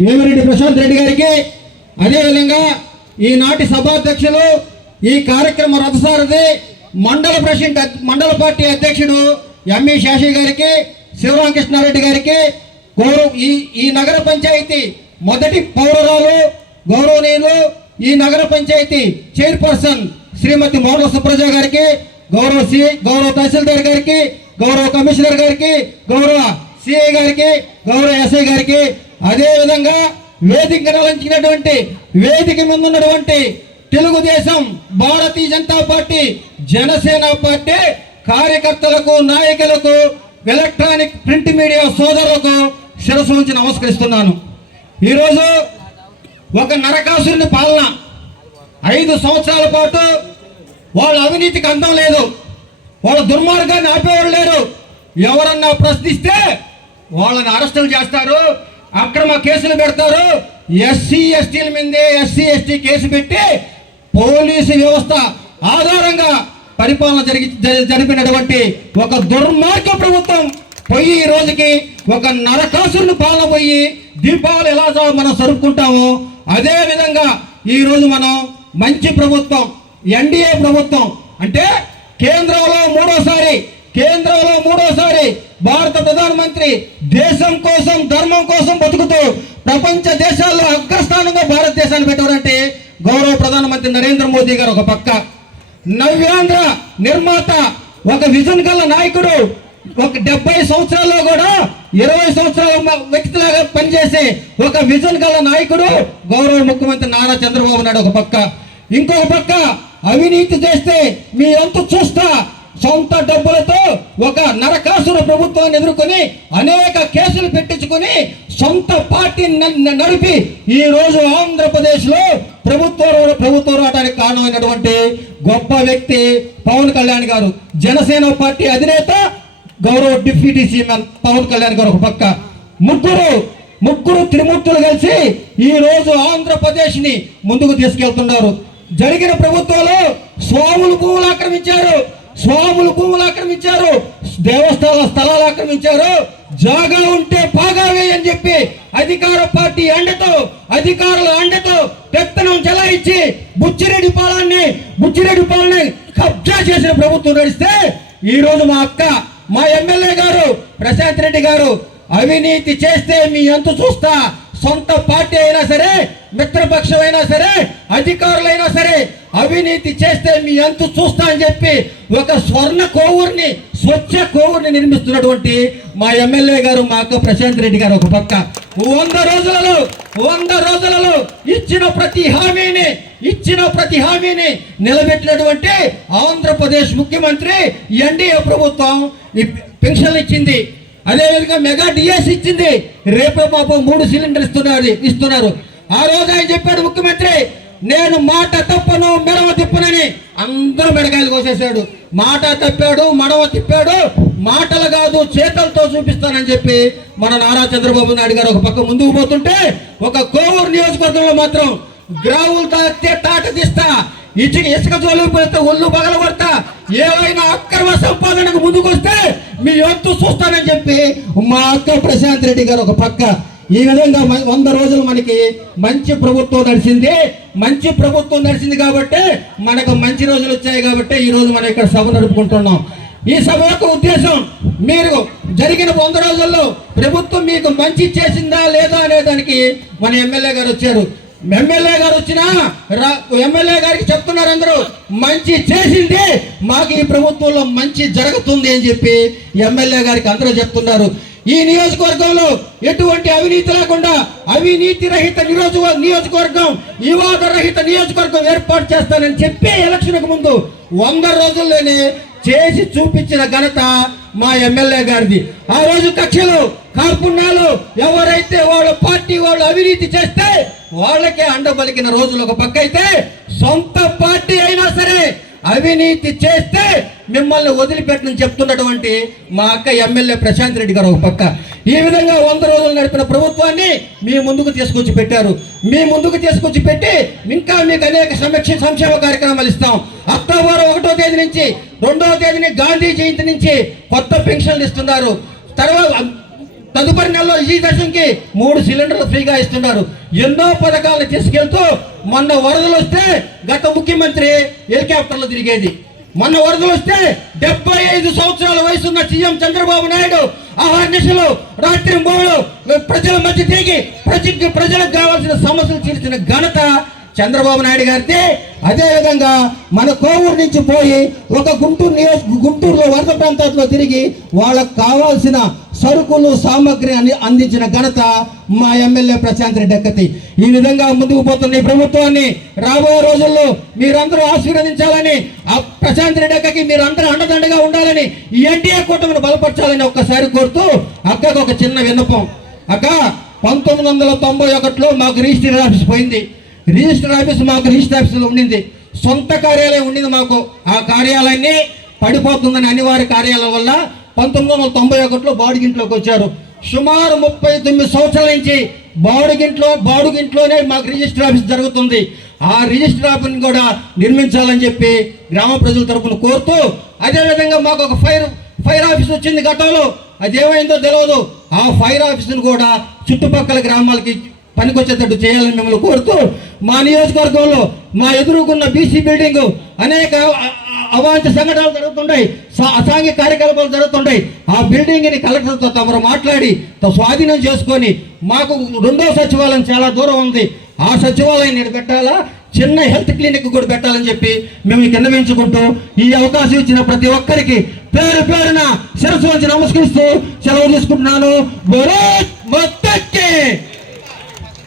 వేమిరెడ్డి ప్రశాంత్ రెడ్డి గారికి, అదేవిధంగా ఈనాటి సభాధ్యక్షులు, ఈ కార్యక్రమ రథసారథి మండల పార్టీ అధ్యక్షుడు ఎంఈ శాషి గారికి, శివరామకృష్ణారెడ్డి గారికి, ఈ నగర పంచాయతీ మొదటి పౌరురాలు గౌరవనీయులు, ఈ నగర పంచాయతీ చైర్పర్సన్ శ్రీమతి మౌన సుప్రజ గారికి, గౌరవ తహసీల్దార్ గారికి, గౌరవ కమిషనర్ గారికి, గౌరవ సిఐ గారికి, గౌరవ ఎస్ఐ గారికి, అదేవిధంగా వేదిక నిర్వహించినటువంటి వేదిక ముందున్నటువంటి తెలుగుదేశం, భారతీయ జనతా పార్టీ, జనసేన పార్టీ కార్యకర్తలకు, నాయకులకు, ఎలక్ట్రానిక్ ప్రింట్ మీడియా సోదరులకు శిరస్సు ఉంచి నమస్కరిస్తున్నాను. ఈరోజు ఒక నరకాసురుని పాలన 5 సంవత్సరాల పాటు వాళ్ళ అవినీతికి అందం లేదు, వాళ్ళ దుర్మార్గాన్ని ఆపేవాళ్ళు లేరు. ఎవరన్నా ప్రశ్నిస్తే వాళ్ళని అరెస్టులు చేస్తారు, అక్రమ కేసులు పెడతారు. ఎస్సీ ఎస్టీల మీదే ఎస్సీ ఎస్టీ కేసు పెట్టి పోలీసు వ్యవస్థ ఆధారంగా పరిపాలన జరిపినటువంటి ఒక దుర్మార్గ ప్రభుత్వం పోయి ఈ రోజుకి ఒక నరకాసురుని పాలన పోయి దీపావళి ఎలా మనం జరుపుకుంటామో అదే విధంగా ఈ రోజు మనం మంచి ప్రభుత్వం, ఎన్డీఏ ప్రభుత్వం అంటే కేంద్రంలో మూడోసారి భారత ప్రధానమంత్రి దేశం కోసం, ధర్మం కోసం బతుకుతూ ప్రపంచ దేశాల్లో అగ్రస్థానంగా భారతదేశాన్ని పెట్టారంటే గౌరవ ప్రధానమంత్రి నరేంద్ర మోదీ గారు ఒక పక్క, నవ్యాంధ్ర నిర్మాత, ఒక విజన్ గల నాయకుడు, ఒక 70 సంవత్సరాల్లో కూడా 20 సంవత్సరాల వ్యక్తిలాగా పనిచేసే ఒక విజన్ గల నాయకుడు గౌరవ ముఖ్యమంత్రి నారా చంద్రబాబు నాయుడు ఒక పక్క. ఇంకొక పక్క అవినీతి చేస్తే మీ అంతు చూస్తా సొంత డబ్బులతో ఒక నరకాసుర ప్రభుత్వాన్ని ఎదుర్కొని అనేక కేసులు పెట్టించుకొని సొంత పార్టీని నడిపి ఈ రోజు ఆంధ్రప్రదేశ్ లో ప్రభుత్వం రావడానికి కారణమైనటువంటి గొప్ప వ్యక్తి పవన్ కళ్యాణ్ గారు, జనసేన పార్టీ అధినేత గౌరవ డిప్యూటీ సీఎం పవన్ కళ్యాణ్ గారు ఒక పక్క. ముగ్గురు త్రిమూర్తులు కలిసి ఈ రోజు ఆంధ్రప్రదేశ్ ని ముందుకు తీసుకెళ్తున్నారు. జరిగిన ప్రభుత్వంలో స్వాములు భూములు ఆక్రమించారు, దేవస్థాన స్థలాలు ఆక్రమించారు, జాగా ఉంటే పాగావే అని చెప్పి అధికారుల అండతో పెత్తనం చెలాయించి బుచ్చిరెడ్డి పాలన కబ్జా చేసిన ప్రభుత్వం నడిస్తే ఈ రోజు మా ఎమ్మెల్యే గారు ప్రశాంత్ రెడ్డి గారు అవినీతి చేస్తే మీ అంతు చూస్తా, సొంత పార్టీ అయినా సరే, మిత్రపక్షం అయినా సరే, అధికారులైనా సరే అవినీతి చేస్తే మీ అంతు చూస్తా అని చెప్పి ఒక స్వచ్ఛ కోవూరిని నిర్మిస్తున్నటువంటి మా ఎమ్మెల్యే గారు, మా అక్క ప్రశాంత్ రెడ్డి గారు ఒక పక్క. 100 రోజులలో ఇచ్చిన ప్రతి హామీని నిలబెట్టినటువంటి ఆంధ్రప్రదేశ్ ముఖ్యమంత్రి ఎన్డీఏ ప్రభుత్వం పెన్షన్లు ఇచ్చింది, అదేవిధంగా మెగా డిఎస్ ఇచ్చింది, రేపు మాపు 3 సిలిండర్ ఇస్తున్నారు. ఆ రోజు ఆయన చెప్పాడు ముఖ్యమంత్రి, నేను మాట తప్పను మెడవ తిప్పనని. అందరూ మెడకాయలు కోసేశాడు. మాట తప్పాడు, మడవ తిప్పాడు, మాటలు కాదు చేతలతో చూపిస్తానని చెప్పి మన నారా చంద్రబాబు నాయుడు గారు ఒక పక్క ముందుకు పోతుంటే, ఒక కోవూరు నియోజకవర్గంలో మాత్రం గ్రావులు తాట తీస్తా, ఇసుక జోలిపోతే ఒళ్ళు పగల కొడతా, ఏవైనా అక్రమ సంపాదనకు ముందుకు వస్తే మీ వంతు చూస్తానని చెప్పి మా అక్క ప్రశాంత్ రెడ్డి గారు ఒక పక్క. ఈ విధంగా 100 రోజులు మనకి మంచి ప్రభుత్వం నడిచింది కాబట్టి మనకు మంచి రోజులు వచ్చాయి కాబట్టి ఈ రోజు మనం ఇక్కడ సభ నడుపుకుంటున్నాం. ఈ సభ యొక్క ఉద్దేశం, మీరు జరిగిన 100 రోజుల్లో ప్రభుత్వం మీకు మంచి చేసిందా లేదా అనే దానికి మన ఎమ్మెల్యే గారు వచ్చారు. ఎమ్మెల్యే గారు వచ్చినా ఎమ్మెల్యే గారికి చెప్తున్నారు అందరూ, మంచి చేసింది మాకు ఈ ప్రభుత్వంలో మంచి జరుగుతుంది అని చెప్పి ఎమ్మెల్యే గారికి అందరూ చెప్తున్నారు. ఈ నియోజకవర్గంలో ఎటువంటి అవినీతి లేకుండా అవినీతి రహిత నియోజకవర్గం, వివాద రహిత నియోజకవర్గం ఏర్పాటు చేస్తానని చెప్పి ఎలక్షన్కు ముందు 100 రోజుల్లోనే చేసి చూపించిన ఘనత మా ఎమ్మెల్యే గారిది. ఆ రోజు కక్షలు, కార్పుణ్యాలు ఎవరైతే వాళ్ళ పార్టీ వాళ్ళు అవినీతి చేస్తే వాళ్ళకే అండబలికిన రోజులు ఒక పక్క అయితే, సొంత పార్టీ అయినా సరే అవినీతి చేస్తే మిమ్మల్ని వదిలిపెట్టని చెప్తున్నటువంటి మా అక్క ఎమ్మెల్యే ప్రశాంత్ రెడ్డి గారు ఒక పక్క. ఈ విధంగా 100 రోజులు నడిపిన ప్రభుత్వాన్ని మీ ముందుకు తీసుకొచ్చి పెట్టారు. మీ ముందుకు తీసుకొచ్చి పెట్టి ఇంకా మీకు అనేక సంక్షేమ కార్యక్రమాలు ఇస్తాం. అక్టోబర్ 1వ తేదీ నుంచి 2వ తేదీని గాంధీ జయంతి నుంచి కొత్త పెన్షన్లు ఇస్తున్నారు. తర్వాత తదుపరి నెలలో ఈ దశకి 3 సిలిండర్లు ఫ్రీగా ఇస్తున్నారు. ఎన్నో పథకాలను తీసుకెళ్తూ మొన్న వరదలు వస్తే గత ముఖ్యమంత్రి హెలికాప్టర్లో తిరిగేది. మొన్న వరదలు వస్తే 75 సంవత్సరాల వయసున్న సీఎం చంద్రబాబు నాయుడు ఆహర్నిశలు రాత్రి మూడు ప్రజల మధ్య తిరిగి ప్రజలకు కావాల్సిన సమస్యలు తీర్చిన ఘనత చంద్రబాబు నాయుడు గారితే. అదేవిధంగా మన కోవూరు నుంచి పోయి ఒక గుంటూరులో వరద ప్రాంతాల్లో తిరిగి వాళ్ళకు కావాల్సిన సరుకులు సామాగ్రి అందించిన ఘనత మా ఎమ్మెల్యే ప్రశాంత్ రెడ్డి అక్కతి. ఈ విధంగా ముందుకు పోతున్న ఈ ప్రభుత్వాన్ని రాబోయే రోజుల్లో మీరందరూ ఆశీర్వదించాలని, ఆ ప్రశాంత్ రెడ్డి అక్కకి మీరందరూ అండదండగా ఉండాలని, ఈ ఎన్డీఏ కూటమిని బలపరచాలని ఒక్కసారి కోరుతూ అక్కకు ఒక చిన్న విన్నపం. అక్క, 1991లో మాకు రిజిస్టర్ ఆఫీస్ పోయింది. రిజిస్టర్ ఆఫీస్ మాకు రిజిస్టర్ ఆఫీసులో ఉండింది. సొంత కార్యాలయం ఉండింది మాకు. ఆ కార్యాలయాన్ని పడిపోతుందని అనివార్య కార్యాలయం వల్ల 1991లో బాడుగింట్లోకి వచ్చారు. సుమారు 39 సంవత్సరాల నుంచి బాడుగింట్లోనే మాకు రిజిస్టర్ ఆఫీస్ జరుగుతుంది. ఆ రిజిస్టర్ ఆఫీస్ని కూడా నిర్మించాలని చెప్పి గ్రామ ప్రజల తరఫున కోరుతూ, అదేవిధంగా మాకు ఒక ఫైర్ ఆఫీస్ వచ్చింది గతంలో, అదేమైందో తెలియదు. ఆ ఫైర్ ఆఫీస్ని కూడా చుట్టుపక్కల గ్రామాలకి పనికొచ్చేటట్టు చేయాలని మిమ్మల్ని కోరుతూ, మా నియోజకవర్గంలో మా ఎదురుకున్న బీసీ బిల్డింగ్ అనేక అవాంఛ సంఘటనలు జరుగుతుంటాయి, అసాంఘిక కార్యకలాపాలు జరుగుతుంటాయి. ఆ బిల్డింగ్ని కలెక్టర్తో తమరు మాట్లాడి స్వాధీనం చేసుకొని, మాకు 2వ సచివాలయం చాలా దూరం ఉంది, ఆ సచివాలయాన్ని పెట్టాలా, చిన్న హెల్త్ క్లినిక్ కూడా పెట్టాలని చెప్పి మేము విన్నవించుకుంటూ, ఈ అవకాశం ఇచ్చిన ప్రతి ఒక్కరికి పేరు పేరున శిరస్సు వంచి నమస్కరిస్తూ సెలవు తీసుకుంటున్నాను. భారత్ మాతా కీ